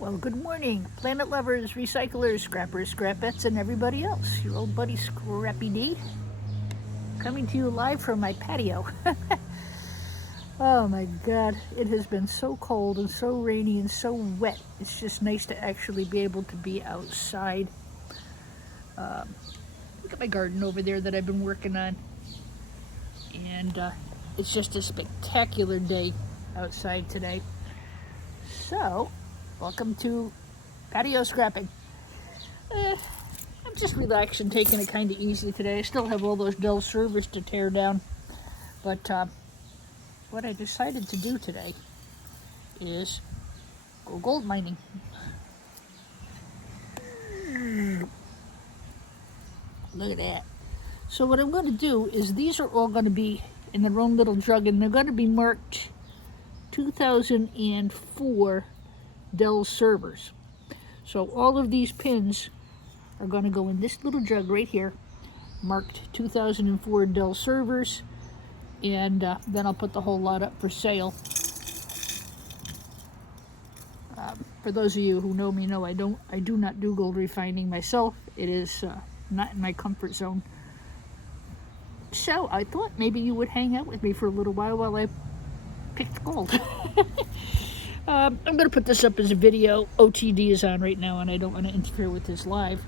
Well, good morning, planet lovers, recyclers, scrappers, scrapettes, and everybody else. Your old buddy Scrappy D, coming to you live from my patio. Oh my God, it has been so cold and so rainy and so wet. It's just nice to actually be able to be outside. Look at my garden over there that I've been working on. And it's just a spectacular day outside today. So, welcome to patio scrapping. I'm just relaxing, taking it kind of easy today. I still have all those Dell servers to tear down. But what I decided to do today is go gold mining. Look at that. So what I'm going to do is these are all going to be in their own little jug, and they're going to be marked 2004 Dell servers. So all of these pins are going to go in this little jug right here, marked 2004 Dell servers, and then I'll put the whole lot up for sale. For those of you who know me, know I do not do gold refining myself. It is not in my comfort zone. So I thought maybe you would hang out with me for a little while I picked gold. I'm going to put this up as a video. OTD is on right now, and I don't want to interfere with this live.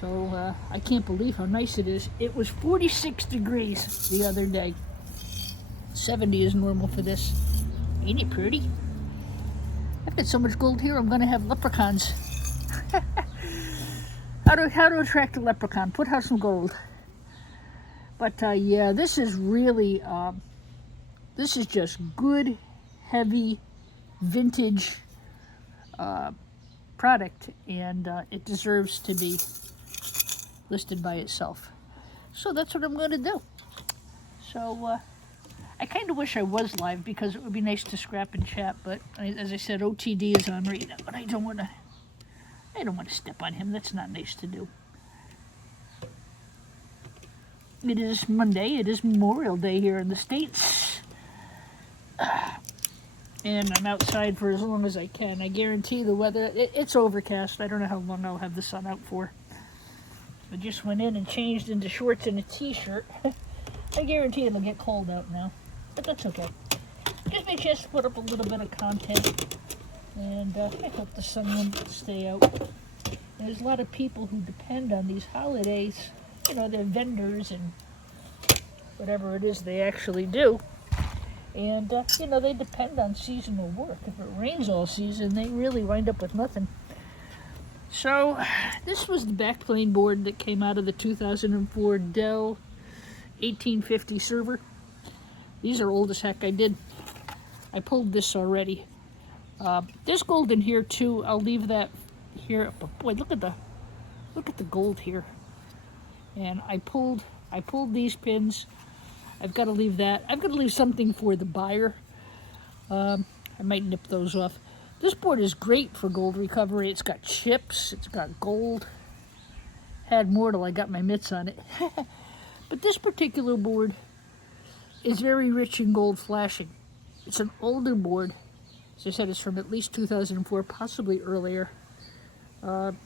So I can't believe how nice it is. It was 46 degrees the other day. 70 is normal for this. Ain't it pretty? I've got so much gold here, I'm going to have leprechauns. How to attract a leprechaun? Put out some gold. But yeah, this is really, this is just good, heavy, vintage product, and it deserves to be listed by itself. So that's what I'm going to do. So I kind of wish I was live because it would be nice to scrap and chat, but as I said, OTD is on right now, but I don't want to step on him. That's not nice to do. It is Monday. It is Memorial Day here in the States. And I'm outside for as long as I can. I guarantee the weather, it's overcast. I don't know how long I'll have the sun out for. I just went in and changed into shorts and a t-shirt. I guarantee it'll get cold out now, but that's okay. Just my chance to put up a little bit of content, and I hope the sun will stay out. There's a lot of people who depend on these holidays. You know, they're vendors and whatever it is they actually do. And, you know, they depend on seasonal work. If it rains all season, they really wind up with nothing. So, this was the backplane board that came out of the 2004 Dell 1850 server. These are old as heck. I pulled this already. There's gold in here too. I'll leave that here. But boy, look at the gold here. And I pulled these pins. I've got to leave that. I've got to leave something for the buyer. I might nip those off. This board is great for gold recovery. It's got chips. It's got gold. Had more till I got my mitts on it. But this particular board is very rich in gold flashing. It's an older board. As I said, it's from at least 2004, possibly earlier. I've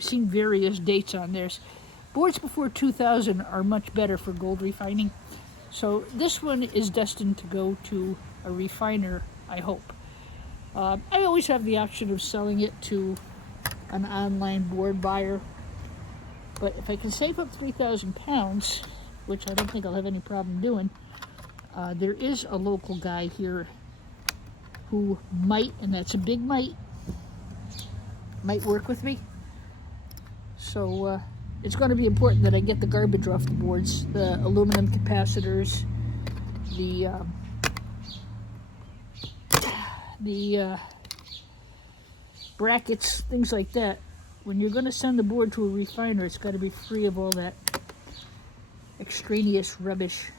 seen various dates on theirs. Boards before 2000 are much better for gold refining. So this one is destined to go to a refiner, I hope. I always have the option of selling it to an online board buyer. But if I can save up 3,000 pounds, which I don't think I'll have any problem doing, there is a local guy here who might, and that's a big might work with me. So it's going to be important that I get the garbage off the boards, the aluminum capacitors, the brackets, things like that. When you're going to send the board to a refiner, it's got to be free of all that extraneous rubbish.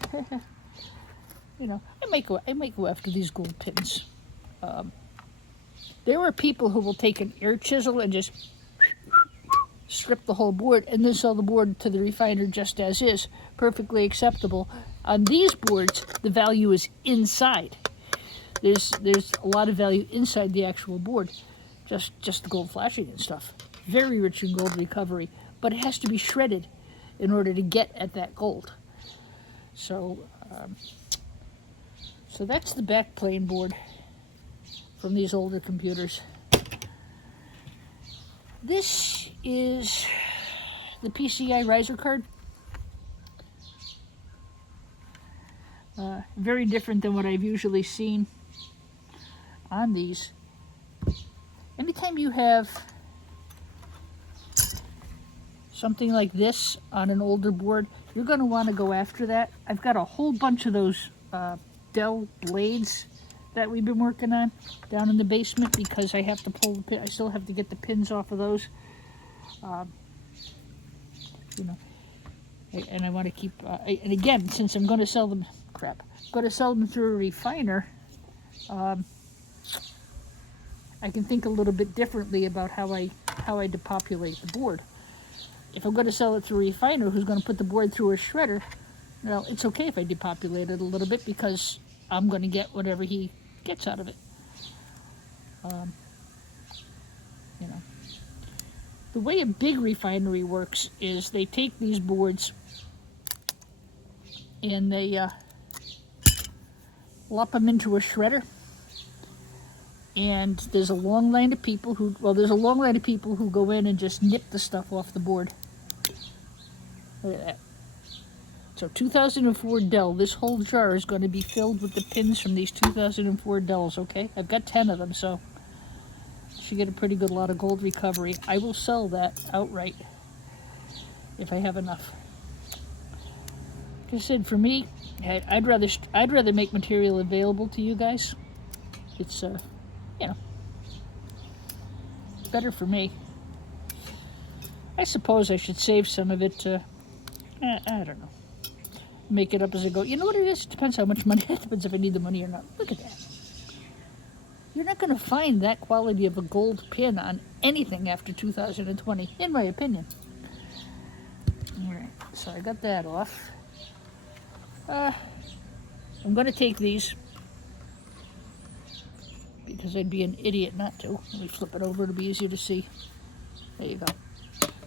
You know, I might go after these gold pins. There are people who will take an air chisel and just strip the whole board and then sell the board to the refiner just as is. Perfectly acceptable. On these boards, the value is inside. there's a lot of value inside the actual board, just the gold flashing and stuff. Very rich in gold recovery, but it has to be shredded in order to get at that gold. So, so that's the back plane board from these older computers. This is the PCI riser card. Very different than what I've usually seen on these. Anytime you have something like this on an older board, you're going to want to go after that. I've got a whole bunch of those Dell blades that we've been working on down in the basement because I have to pull the pin. I still have to get the pins off of those. You know, and I want to keep. And again, since I'm going to sell them, going to sell them through a refiner. I can think a little bit differently about how I depopulate the board. If I'm going to sell it to a refiner who's going to put the board through a shredder, well, it's okay if I depopulate it a little bit because I'm going to get whatever he gets out of it. You know, the way a big refinery works is they take these boards and they lump them into a shredder. And there's a long line of people who, go in and just nip the stuff off the board. Look at that. So 2004 Dell, this whole jar is going to be filled with the pins from these 2004 Dells, okay? I've got 10 of them, so I should get a pretty good lot of gold recovery. I will sell that outright if I have enough. Like I said, for me, I'd rather make material available to you guys. It's you know, better for me. I suppose I should save some of it to, I don't know, make it up as I go. You know what it is? It depends how much money, it depends if I need the money or not. Look at that. You're not going to find that quality of a gold pin on anything after 2020, in my opinion. All right, so I got that off. I'm going to take these, because I'd be an idiot not to. Let me flip it over, it'll be easier to see. There you go.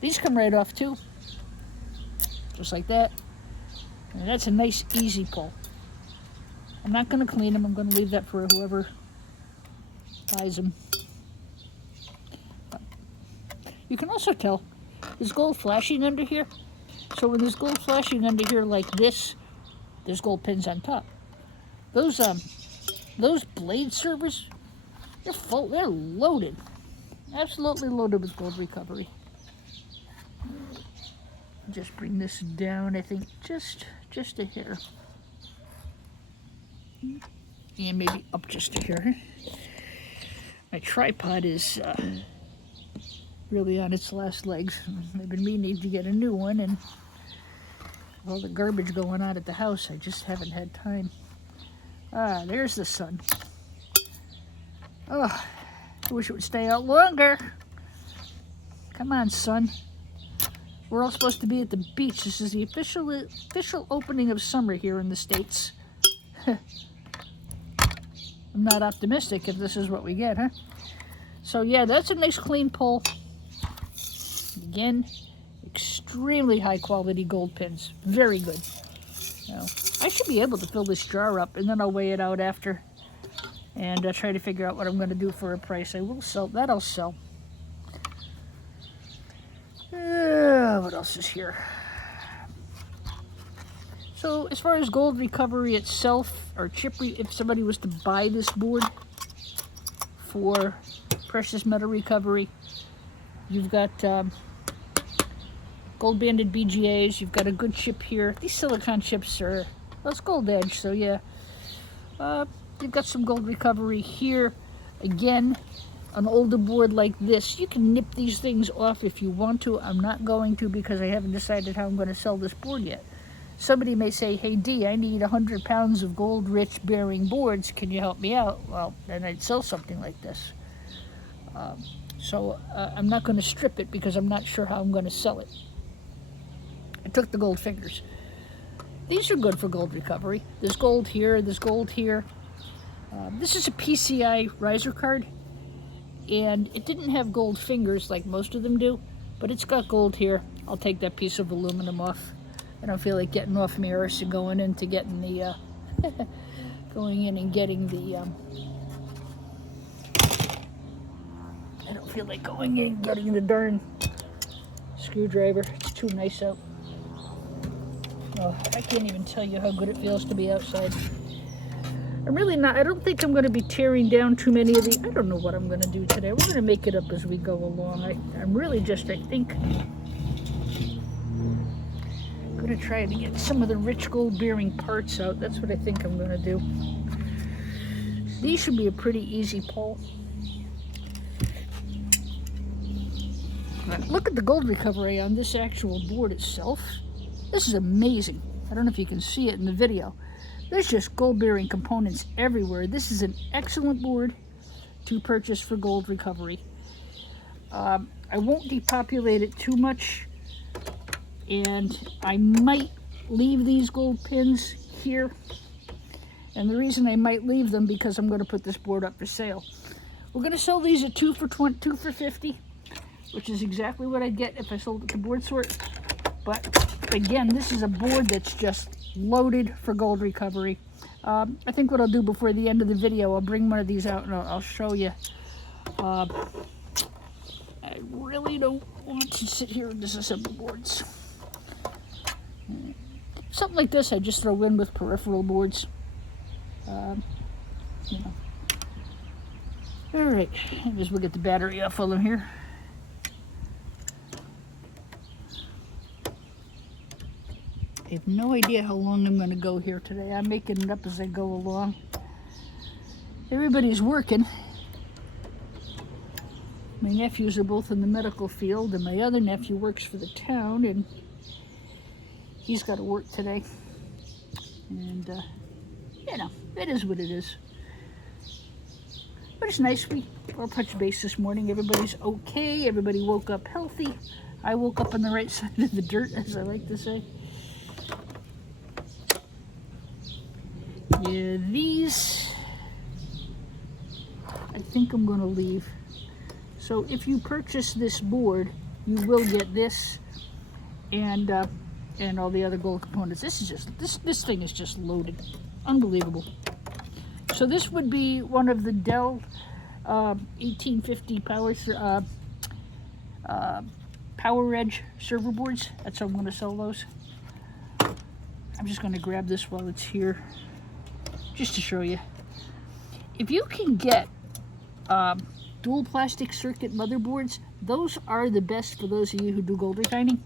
These come right off too. Just like that. And that's a nice easy pull. I'm not going to clean them, I'm going to leave that for whoever buys them. You can also tell there's gold flashing under here. So when there's gold flashing under here like this, there's gold pins on top. Those blade servers, they're full, they're loaded. Absolutely loaded with gold recovery. Just bring this down, I think, just a hair. And maybe up just a hair. My tripod is really on its last legs. I've been meaning to get a new one, and with all the garbage going on at the house, I just haven't had time. Ah, there's the sun. Oh, I wish it would stay out longer. Come on, sun. We're all supposed to be at the beach. This is the official opening of summer here in the States. I'm not optimistic if this is what we get, huh? So yeah, that's a nice clean pull. Again, extremely high quality gold pins. Very good. Now, I should be able to fill this jar up, and then I'll weigh it out after and try to figure out what I'm going to do for a price. I will sell that. I'll sell. What else is here? So as far as gold recovery itself, or if somebody was to buy this board for precious metal recovery, you've got gold banded BGAs, you've got a good chip here. These silicon chips are, well, it's gold edge, so yeah. You've got some gold recovery here. Again, an older board like this, you can nip these things off if you want to. I'm not going to, because I haven't decided how I'm going to sell this board yet. Somebody may say, hey Dee, I need 100 pounds of gold rich bearing boards, can you help me out? Well, then I'd sell something like this. So I'm not going to strip it because I'm not sure how I'm going to sell it. I took the gold fingers. These are good for gold recovery. There's gold here, there's gold here. This is a PCI riser card, and it didn't have gold fingers like most of them do, but it's got gold here. I'll take that piece of aluminum off. I don't feel like getting off my arse and going into getting the going in and getting the I don't feel like going in and getting the darn screwdriver. It's too nice out. Oh, I can't even tell you how good it feels to be outside. I'm really not, I don't think I'm going to be tearing down too many of the, I don't know what I'm going to do today. We're going to make it up as we go along. I'm really just, I think, going to try to get some of the rich gold bearing parts out. That's what I think I'm going to do. These should be a pretty easy pull. Look at the gold recovery on this actual board itself. This is amazing. I don't know if you can see it in the video. There's just gold bearing components everywhere. This is an excellent board to purchase for gold recovery. I won't depopulate it too much, and I might leave these gold pins here. And the reason I might leave them because I'm going to put this board up for sale. We're going to sell these at 2 for 50, which is exactly what I'd get if I sold it to Board Sort. But again, this is a board that's just loaded for gold recovery. I think what I'll do before the end of the video, I'll bring one of these out and I'll show you. I really don't want to sit here and disassemble boards. Something like this I just throw in with peripheral boards. You know. All right, as we'll get the battery off while I'm here. I have no idea how long I'm going to go here today. I'm making it up as I go along. Everybody's working. My nephews are both in the medical field, and my other nephew works for the town, and he's got to work today. And, you know, it is what it is. But it's nice. We all touched base this morning. Everybody's okay. Everybody woke up healthy. I woke up on the right side of the dirt, as I like to say. Yeah, these I think I'm going to leave. So if you purchase this board, you will get this and all the other gold components. This is just this thing is just loaded, unbelievable. So this would be one of the Dell 1850 Power Edge server boards. That's how I'm going to sell those. I'm just going to grab this while it's here, just to show you. If you can get dual plastic circuit motherboards, those are the best for those of you who do gold refining.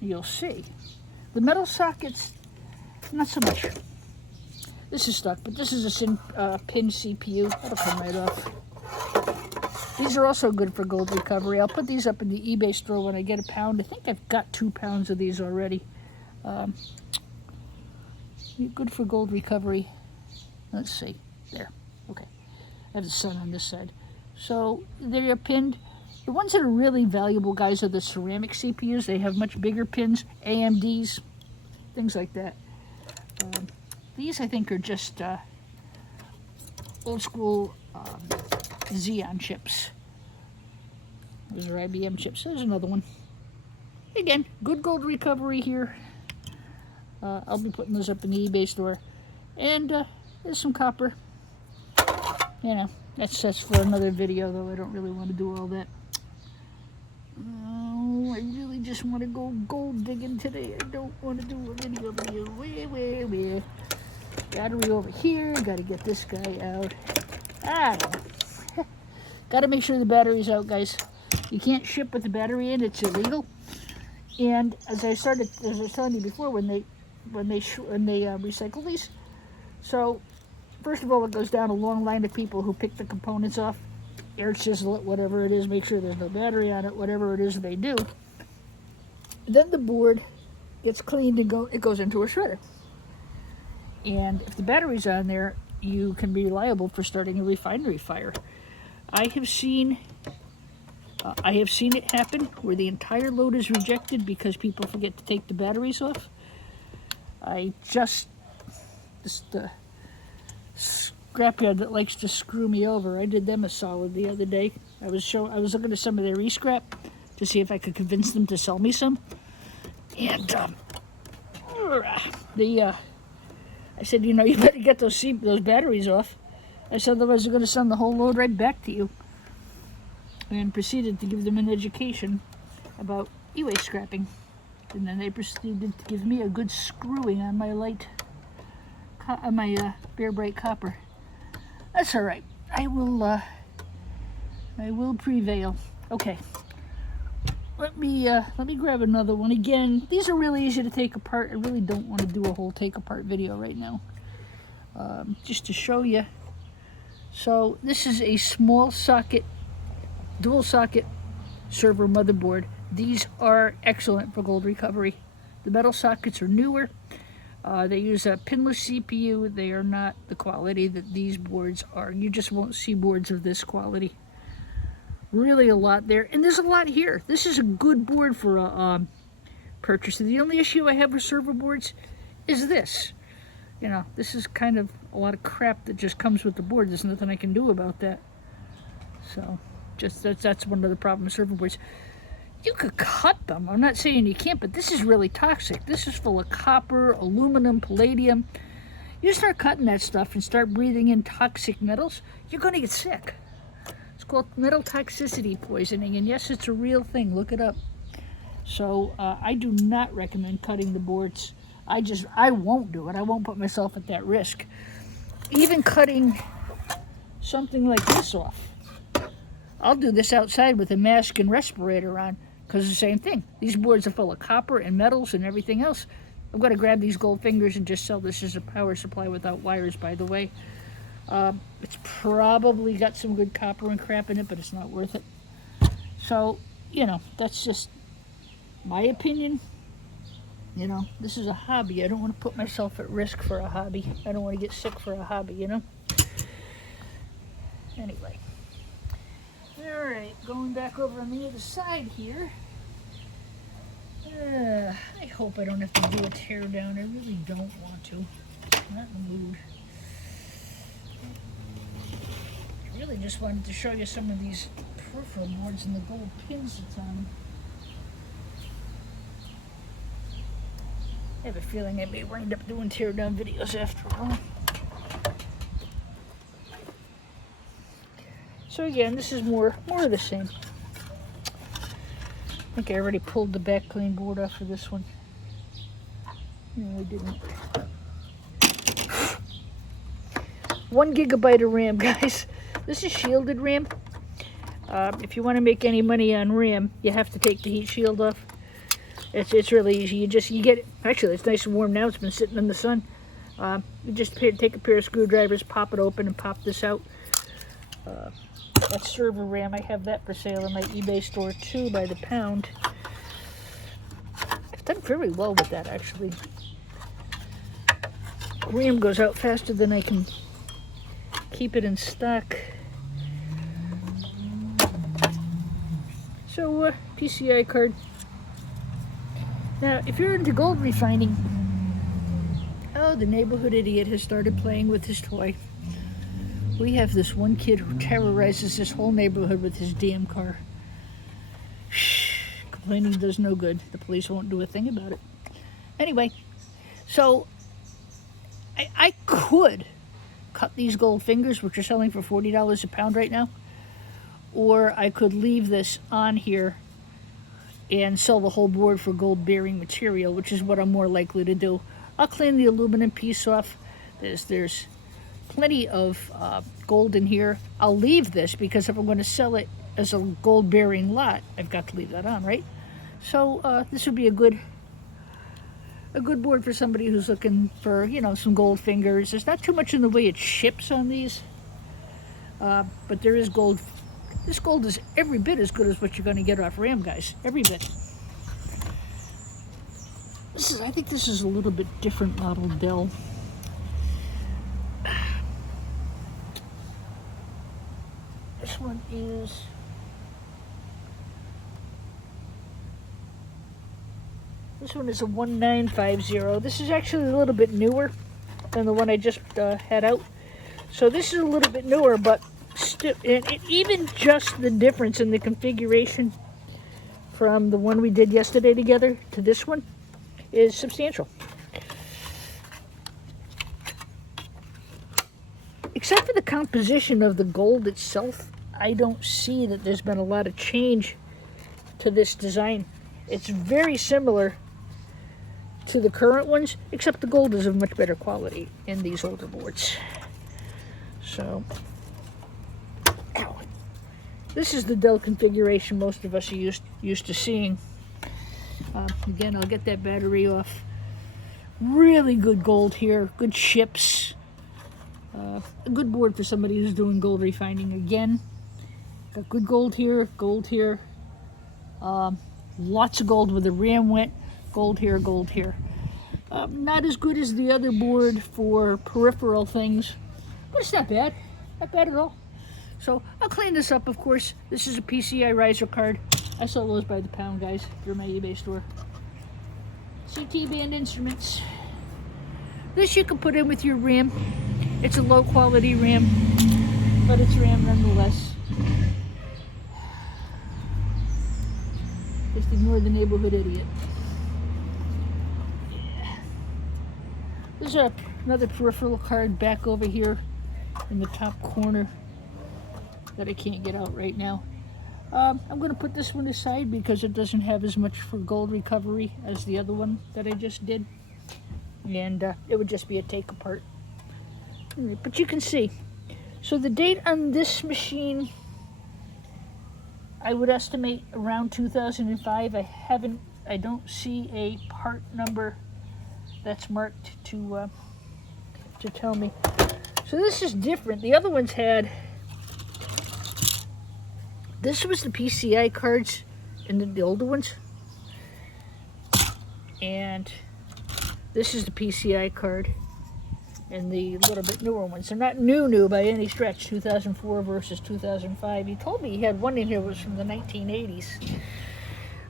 You'll see. The metal sockets, not so much. This is stuck, but this is a pin CPU. That'll come right off. These are also good for gold recovery. I'll put these up in the eBay store when I get a pound. I think I've got 2 pounds of these already. Good for gold recovery. Let's see. There. Okay. I have the sun on this side. So they're pinned. The ones that are really valuable, guys, are the ceramic CPUs. They have much bigger pins, AMDs, things like that. These, I think, are just old school Xeon chips. Those are IBM chips. There's another one. Again, good gold recovery here. I'll be putting those up in the eBay store. And there's some copper. You know, that's for another video, though. I don't really want to do all that. Oh, I really just want to go gold digging today. I don't want to do a video. Where? Battery over here. Got to get this guy out. I don't know. Got to make sure the battery's out, guys. You can't ship with the battery in. It's illegal. And as I was telling you before, when they recycle these, so first of all, it goes down a long line of people who pick the components off, air chisel it, whatever it is, make sure there's no battery on it, whatever it is they do. Then the board gets cleaned and it goes into a shredder. And if the battery's on there, you can be liable for starting a refinery fire. I have seen it happen where the entire load is rejected because people forget to take the batteries off. I just the scrapyard that likes to screw me over. I did them a solid the other day. I was looking at some of their e-scrap to see if I could convince them to sell me some. And I said, you know, you better get those batteries off. I said, otherwise they're going to send the whole load right back to you. And proceeded to give them an education about e-waste scrapping. And then they proceeded to give me a good screwing on my Bear Bright copper. That's all right. I will prevail. Okay. Let me grab another one. Again, these are really easy to take apart. I really don't want to do a whole take apart video right now. Just to show you. So this is a small socket, dual socket server motherboard. These are excellent for gold recovery. The metal sockets are newer. They use a pinless CPU. They are not the quality that these boards are. You just won't see boards of this quality. Really a lot there, and there's a lot here. This is a good board for a purchaser. The only issue I have with server boards is this. You know, this is kind of a lot of crap that just comes with the board. There's nothing I can do about that. So, just that's one of the problems with server boards. You could cut them. I'm not saying you can't, but this is really toxic. This is full of copper, aluminum, palladium. You start cutting that stuff and start breathing in toxic metals, you're going to get sick. It's called metal toxicity poisoning, and yes, it's a real thing. Look it up. So I do not recommend cutting the boards. I won't do it. I won't put myself at that risk. Even cutting something like this off. I'll do this outside with a mask and respirator on, because it's the same thing. These boards are full of copper and metals and everything else. I'm going to grab these gold fingers and just sell this as a power supply without wires, by the way. It's probably got some good copper and crap in it, but it's not worth it. So, you know, that's just my opinion. You know, this is a hobby. I don't want to put myself at risk for a hobby. I don't want to get sick for a hobby, you know? Anyway. Alright, going back over on the other side here. I hope I don't have to do a tear down. I really don't want to. I'm not in the mood. I really just wanted to show you some of these peripheral boards and the gold pins that's on them. I have a feeling I may wind up doing tear down videos after a while. So again, this is more of the same. I think I already pulled the back clean board off of this one. No, I didn't. 1 gigabyte of RAM, guys. This is shielded RAM. If you want to make any money on RAM, you have to take the heat shield off. It's really easy. You get it. Actually, it's nice and warm now. It's been sitting in the sun. You just take a pair of screwdrivers, pop it open, and pop this out. That's server RAM. I have that for sale in my eBay store too, by the pound. I've done very well with that, actually. RAM goes out faster than I can keep it in stock. So, PCI card. Now, if you're into gold refining, oh, the neighborhood idiot has started playing with his toy. We have this one kid who terrorizes this whole neighborhood with his damn car. Shh, complaining does no good. The police won't do a thing about it. Anyway, so I could cut these gold fingers, which are selling for $40 a pound right now, or I could leave this on here and sell the whole board for gold bearing material, which is what I'm more likely to do. I'll clean the aluminum piece off. There's plenty of gold in here. I'll leave this because if I'm going to sell it as a gold bearing lot, I've got to leave that on, right? So this would be a good board for somebody who's looking for, you know, some gold fingers. There's not too much in the way it ships on these, but there is gold. This gold is every bit as good as what you're going to get off RAM, guys. Every bit. I think this is a little bit different model Dell. This one is a 1950. This is actually a little bit newer. than the one I just had out. So this is a little bit newer, but even just the difference in the configuration from the one we did yesterday together to this one is substantial. Except for the composition of the gold itself, I don't see that there's been a lot of change to this design. It's very similar to the current ones, except the gold is of much better quality in these older boards. So, ow. This is the Dell configuration most of us are used to seeing. Again, I'll get that battery off. Really good gold here, good chips. A good board for somebody who's doing gold refining. Again, got good gold here, lots of gold where the RAM went, gold here, gold here. Not as good as the other board for peripheral things, but it's not bad at all. So I'll clean this up, of course. This is a PCI riser card. I sell those by the pound, guys, through my eBay store. CT band instruments. This you can put in with your RAM. It's a low quality RAM, but it's RAM nonetheless. Just ignore the neighborhood idiot. Yeah. There's another peripheral card back over here in the top corner that I can't get out right now. I'm going to put this one aside because it doesn't have as much for gold recovery as the other one that I just did. And it would just be a take apart. But you can see. So the date on this machine, I would estimate around 2005. I don't see a part number that's marked to tell me. So this is different. The other ones had, this was the PCI cards in the older ones. And this is the PCI card and the little bit newer ones. They're not new by any stretch, 2004 versus 2005. He told me he had one in here that was from the 1980s.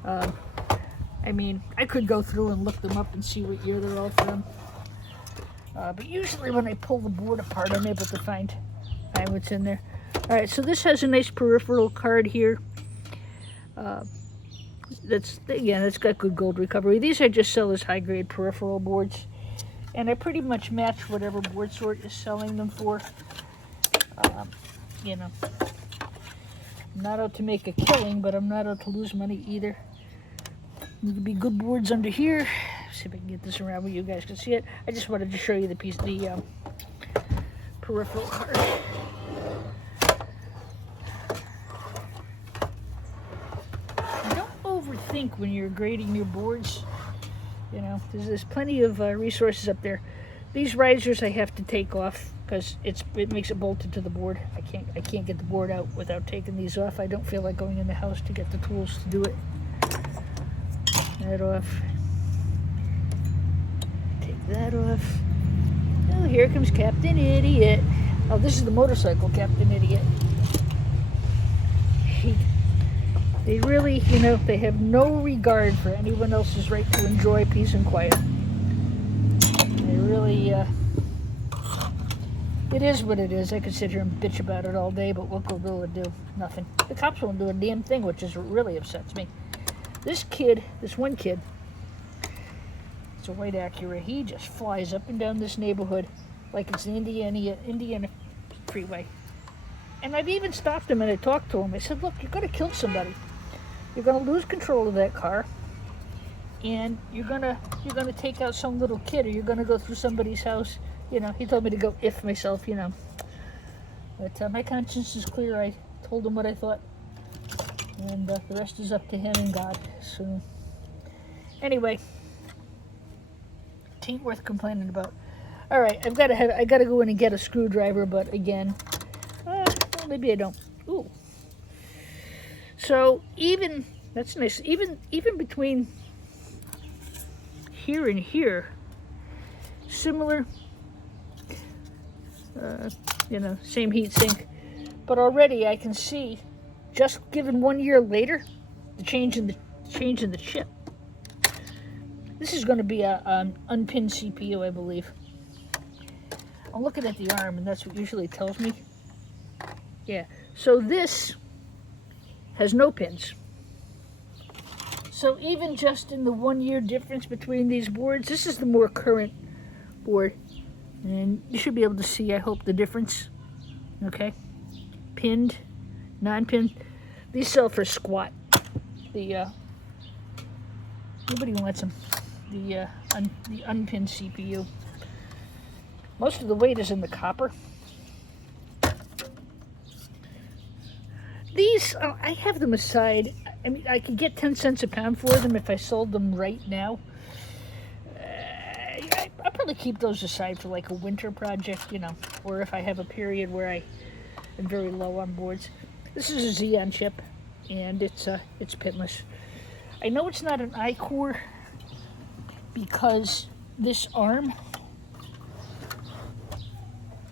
I mean, I could go through and look them up and see what year they're all from. But usually when I pull the board apart, I'm able to find what's in there. All right, so this has a nice peripheral card here. It's got good gold recovery. These I just sell as high-grade peripheral boards, and I pretty much match whatever board sort is selling them for. You know, I'm not out to make a killing, but I'm not out to lose money either. There could be good boards under here. See if I can get this around where you guys can see it. I just wanted to show you the peripheral card. Think when you're grading your boards, you know, there's plenty of resources up there. These risers I have to take off because it makes it bolted to the board. I can't get the board out without taking these off. I don't feel like going in the house to get the tools to do it. That off. Take that off. Oh, here comes Captain Idiot. Oh, this is the motorcycle Captain Idiot. They really, you know, they have no regard for anyone else's right to enjoy peace and quiet. They really, it is what it is. I could sit here and bitch about it all day, but what will it do? Nothing. The cops won't do a damn thing, which is what really upsets me. This one kid, it's a white Acura, he just flies up and down this neighborhood like it's the Indiana freeway. And I've even stopped him and I talked to him. I said, look, you're going to kill somebody. You're going to lose control of that car, and you're gonna take out some little kid, or you're going to go through somebody's house. You know, he told me to go if myself, you know. But my conscience is clear. I told him what I thought, and the rest is up to him and God. So, anyway, it ain't worth complaining about. All right, I gotta go in and get a screwdriver, but again, well, maybe I don't. Ooh. So that's nice. Even between here and here, similar. You know, same heat sink, but already I can see, just given 1 year later, the change in the chip. This is going to be an unpinned CPU, I believe. I'm looking at the arm, and that's what usually tells me. Yeah, so this has no pins. So even just in the 1 year difference between these boards, this is the more current board. And you should be able to see, I hope, the difference. Okay? Pinned, non-pinned. These sell for squat. Nobody wants them. The unpinned CPU. Most of the weight is in the copper. These, I have them aside. I mean, I could get 10 cents a pound for them if I sold them right now. I'll probably keep those aside for like a winter project, you know, or if I have a period where I am very low on boards. This is a Xeon chip, and it's pinless. I know it's not an I-core because this arm,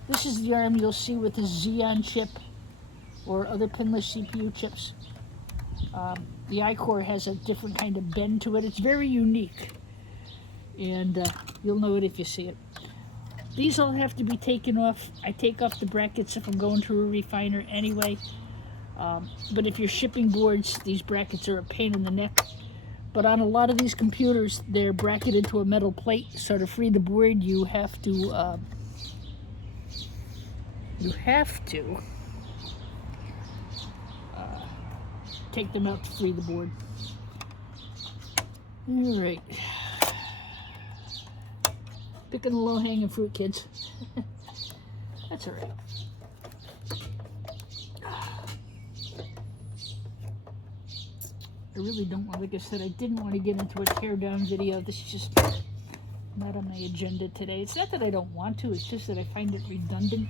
this is the arm you'll see with the Xeon chip or other pinless CPU chips. The I-core has a different kind of bend to it. It's very unique, and you'll know it if you see it. These all have to be taken off. I take off the brackets if I'm going to a refiner anyway. But if you're shipping boards, these brackets are a pain in the neck. But on a lot of these computers, they're bracketed to a metal plate. So to free the board, you have to take them out to free the board. All right. Picking the low-hanging fruit, kids. That's all right. I really don't want, like I said, I didn't want to get into a teardown video. This is just not on my agenda today. It's not that I don't want to, it's just that I find it redundant.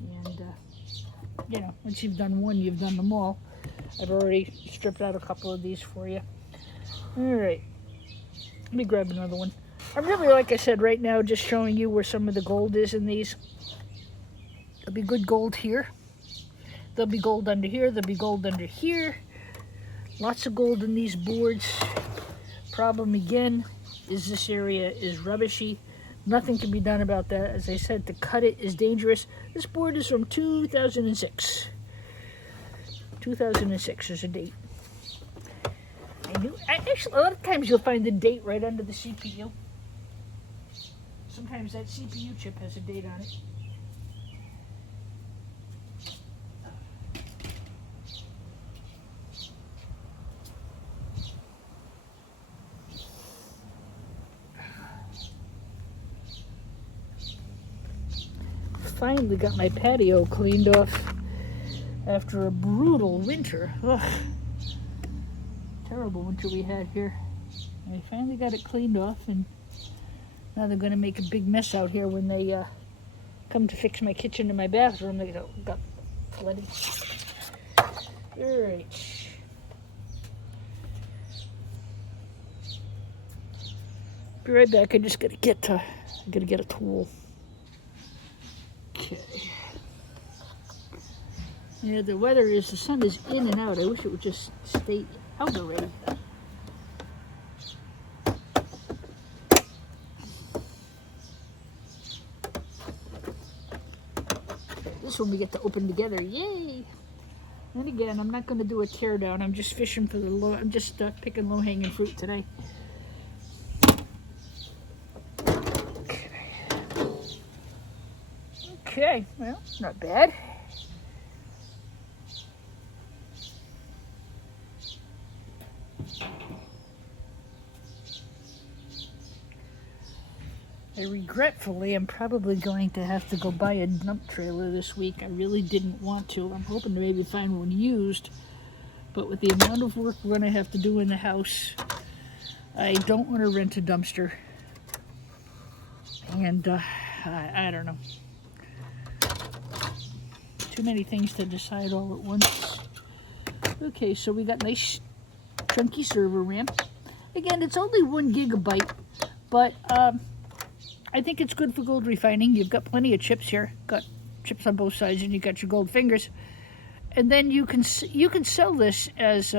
And, you know, once you've done one, you've done them all. I've already stripped out a couple of these for you. All right. Let me grab another one. I'm really, like I said, right now just showing you where some of the gold is in these. There'll be good gold here. There'll be gold under here. There'll be gold under here. Lots of gold in these boards. Problem again is this area is rubbishy. Nothing can be done about that. As I said, to cut it is dangerous. This board is from 2006. 2006 is a date. Actually, a lot of times you'll find the date right under the CPU. Sometimes that CPU chip has a date on it. Finally got my patio cleaned off after a brutal winter. Ugh. Terrible winter we had here. I finally got it cleaned off, and now they're going to make a big mess out here when they come to fix my kitchen and my bathroom. They got flooded. All right. Be right back. I just got to get a tool. Okay. Yeah, the weather is, the sun is in and out. I wish it would just stay out already. This one we get to open together. Yay! And again, I'm not going to do a teardown. I'm just fishing for the low. I'm just picking low-hanging fruit today. Okay, well, not bad. Regretfully, I'm probably going to have to go buy a dump trailer this week. I really didn't want to. I'm hoping to maybe find one used. But with the amount of work we're going to have to do in the house, I don't want to rent a dumpster. And I don't know. Too many things to decide all at once. Okay, so we got nice chunky server RAM. Again, it's only 1 gigabyte, but I think it's good for gold refining. You've got plenty of chips here. Got chips on both sides, and you got your gold fingers. And then you can sell this as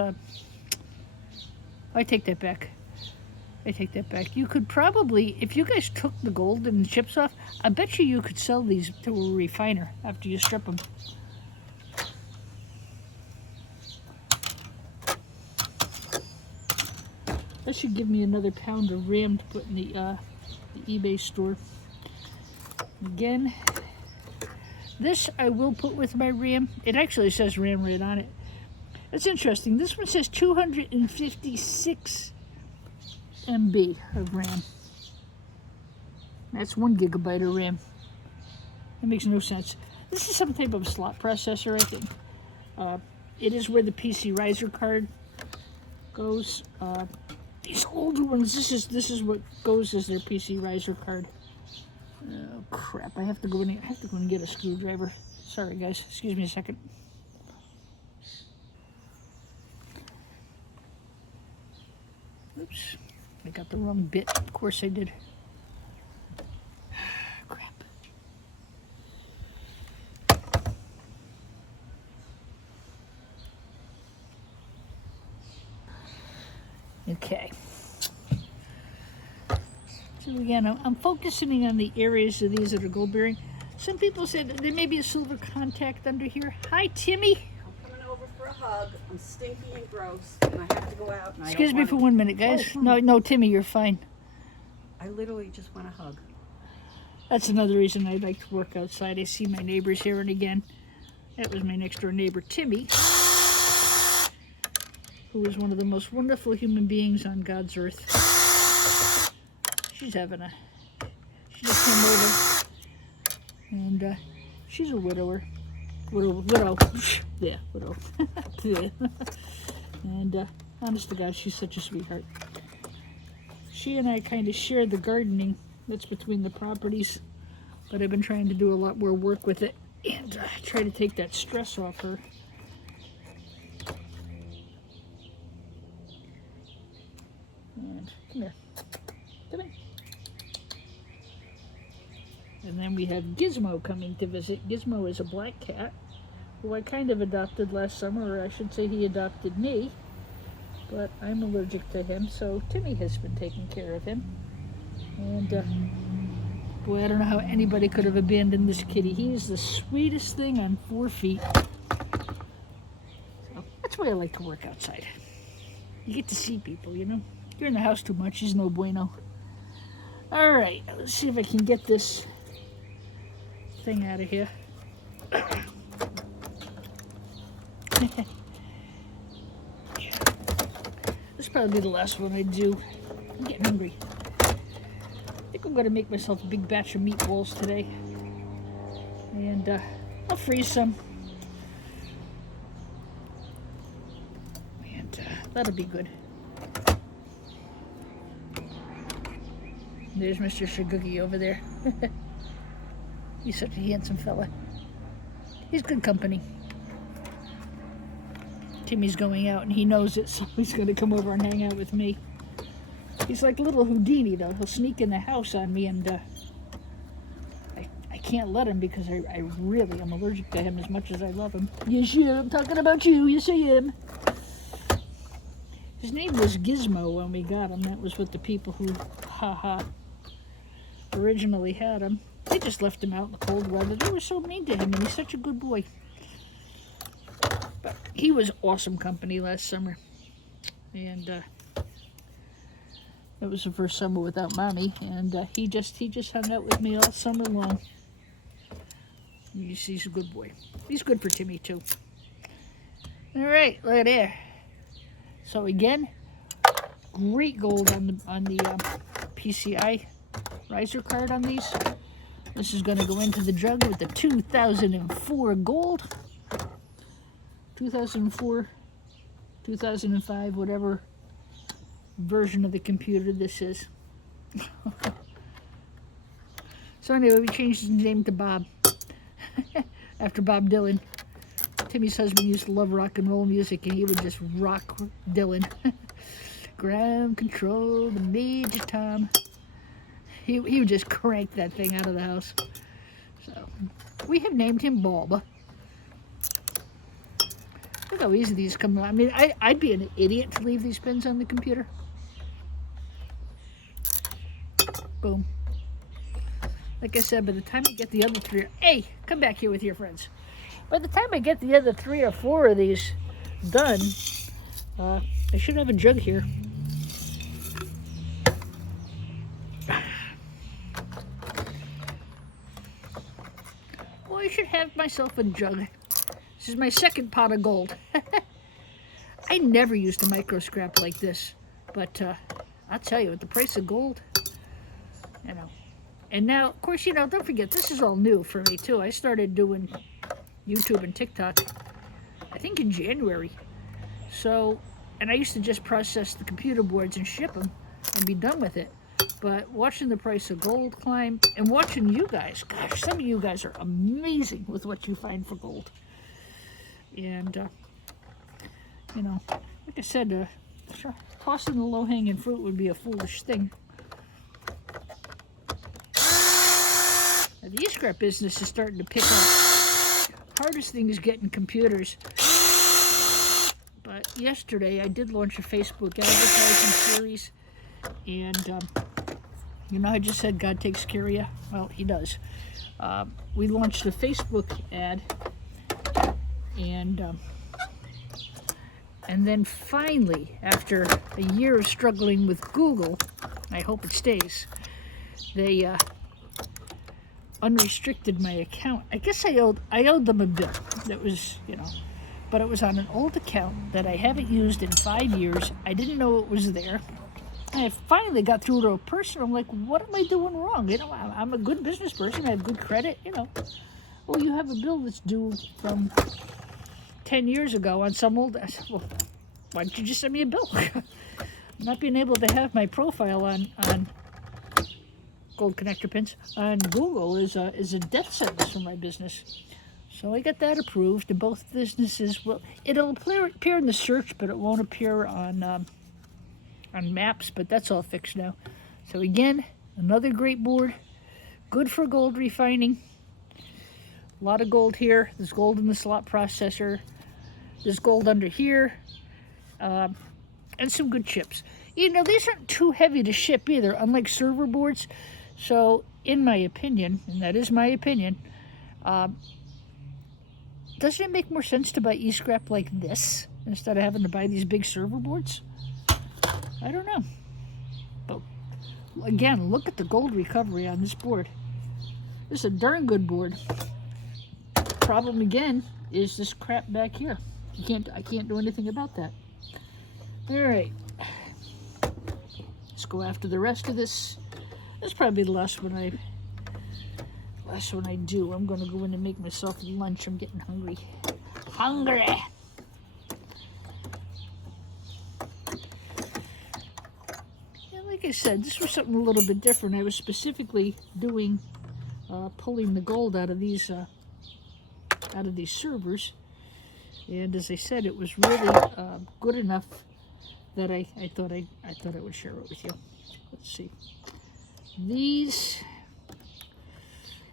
I take that back. I take that back. You could probably, if you guys took the gold and the chips off, I bet you could sell these to a refiner after you strip them. That should give me another pound of RAM to put in the eBay store. Again, this I will put with my RAM. It actually says RAM right on it. It's interesting. This one says 256 MB of RAM. That's 1 gigabyte of RAM. That makes no sense. This is some type of slot processor, I think. It is where the PC riser card goes. These older ones, this is what goes as their PC riser card. Oh crap! I have to go in and get a screwdriver. Sorry guys, excuse me a second. Oops, I got the wrong bit. Of course I did. Crap. Okay. So again, I'm focusing on the areas of these that are gold bearing. Some people said there may be a silver contact under here. Hi, Timmy. I'm coming over for a hug. I'm stinky and gross, and I have to go out. And Excuse me for 1 minute, guys. No, Timmy, you're fine. I literally just want a hug. That's another reason I like to work outside. I see my neighbors here and again. That was my next door neighbor, Timmy, who is one of the most wonderful human beings on God's earth. She just came over, and she's a widower. Widow. Yeah, widow. And honest to God, she's such a sweetheart. She and I kind of share the gardening that's between the properties, but I've been trying to do a lot more work with it and try to take that stress off her. And come here. Come in. And then we have Gizmo coming to visit. Gizmo is a black cat who I kind of adopted last summer, or I should say he adopted me, but I'm allergic to him, so Timmy has been taking care of him. And boy, I don't know how anybody could have abandoned this kitty. He is the sweetest thing on 4 feet. So that's why I like to work outside. You get to see people, you know. You're in the house too much, he's no bueno. All right, let's see if I can get this thing out of here. This will probably be the last one I do. I'm getting hungry. I think I'm going to make myself a big batch of meatballs today. And I'll freeze some. And that'll be good. There's Mr. Shagugi over there. He's such a handsome fella. He's good company. Timmy's going out and he knows it, so he's going to come over and hang out with me. He's like little Houdini, though. He'll sneak in the house on me, and I can't let him because I really am allergic to him as much as I love him. Yes, yeah, I'm talking about you. Yes, I am. His name was Gizmo when we got him. That was what the people who, originally had him. They just left him out in the cold weather. They were so mean to him, and he's such a good boy. But he was awesome company last summer. And it was the first summer without Mommy, and he just hung out with me all summer long. He's a good boy. He's good for Timmy too. All right, right there. So again, great gold on the PCI riser card on these. This is going to go into the jug with the 2004 gold. 2004, 2005, whatever version of the computer this is. So anyway, we changed his name to Bob. After Bob Dylan. Timmy's husband used to love rock and roll music, and he would just rock Dylan. Ground control, the Major Tom. He would just crank that thing out of the house. So we have named him Bob. Look how easy these come out. I mean, I'd be an idiot to leave these pins on the computer. Boom. Like I said, by the time I get the other 3, hey, come back here with your friends. By the time I get the other 3 or 4 of these done, I should have a jug here. Well, I should have myself a jug. This is my second pot of gold. I never used a micro scrap like this, but I'll tell you, at the price of gold, you know. And now, of course, you know, don't forget, this is all new for me, too. I started doing YouTube and TikTok, I think in January. So, and I used to just process the computer boards and ship them and be done with it. But watching the price of gold climb and watching you guys, gosh, some of you guys are amazing with what you find for gold. And, you know, like I said, tossing the low-hanging fruit would be a foolish thing. Now, the e-scrap business is starting to pick up. Hardest thing is getting computers. But yesterday I did launch a Facebook advertising series, and you know, I just said God takes care of you. Well, He does. We launched a Facebook ad, and then finally, after a year of struggling with Google, I hope it stays, they unrestricted my account. I guess I owed them a bill that was, you know, but it was on an old account that I haven't used in 5 years. I didn't know it was there. And I finally got through to a person. I'm like, what am I doing wrong? You know, I'm a good business person. I have good credit, you know. Well, you have a bill that's due from 10 years ago on some old... I said, well, why don't you just send me a bill? Not being able to have my profile on gold connector pins on Google is a death sentence for my business. So I got that approved, and both businesses will. It'll appear in the search, but it won't appear on maps. But that's all fixed now. So again, another great board, good for gold refining. A lot of gold here. There's gold in the slot processor. There's gold under here, and some good chips. You know, these aren't too heavy to ship either, unlike server boards. So, in my opinion, and that is my opinion, doesn't it make more sense to buy e-scrap like this instead of having to buy these big server boards? I don't know. But again, look at the gold recovery on this board. This is a darn good board. Problem again is this crap back here. I can't do anything about that. All right. Let's go after the rest of this. This is probably the last one I do. I'm going to go in and make myself lunch. I'm getting hungry. Hungry! Yeah, like I said, this was something a little bit different. I was specifically doing, pulling the gold out of these servers. And as I said, it was really good enough that I thought I would share it with you. Let's see. These,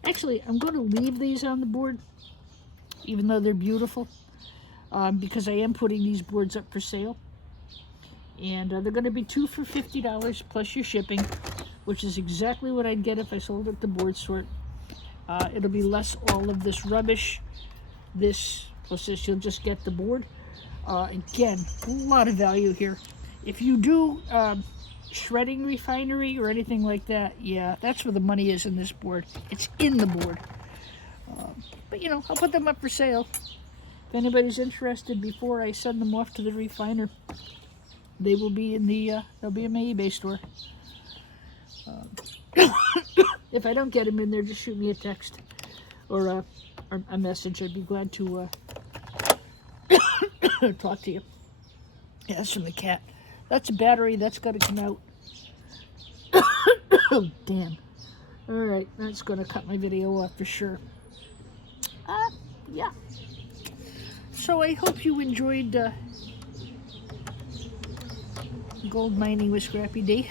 actually, I'm going to leave these on the board, even though they're beautiful, because I am putting these boards up for sale. And they're going to be 2 for $50 plus your shipping, which is exactly what I'd get if I sold at the board sort. It'll be less all of this rubbish. This plus this, you'll just get the board. Again, a lot of value here. If you do shredding refinery or anything like that, yeah, that's where the money is in this board. It's in the board. But you know, I'll put them up for sale. If anybody's interested, before I send them off to the refiner, they will be in the they'll be in my eBay store. If I don't get them in there, just shoot me a text or a message. I'd be glad to talk to you. Yeah, that's from the cat. That's a battery. That's got to come out. Oh, damn. Alright, that's going to cut my video off for sure. Yeah. So I hope you enjoyed gold mining with Scrappy D.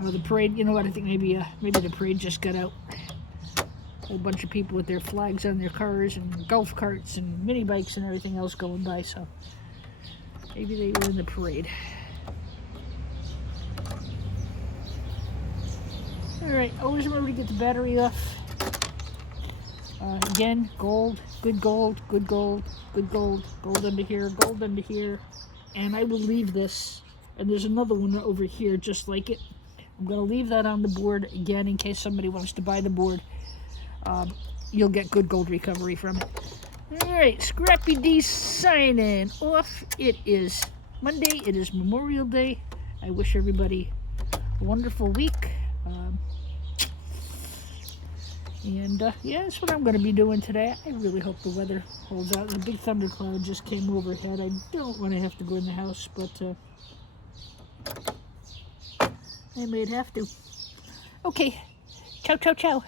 Oh, the parade, you know what, I think maybe the parade just got out. whole bunch of people with their flags on their cars and golf carts and mini bikes and everything else going by, so maybe they were in the parade. Alright, always remember to get the battery off. Again, gold, good gold, good gold, good gold, gold under here, gold under here. And I will leave this, and there's another one over here just like it. I'm going to leave that on the board again in case somebody wants to buy the board. You'll get good gold recovery from it. Alright, Scrappy D signing off. It is Monday, it is Memorial Day. I wish everybody a wonderful week. Yeah, that's what I'm going to be doing today. I really hope the weather holds out. The big thundercloud just came overhead. I don't want to have to go in the house, but I might have to. Okay, ciao, ciao, ciao.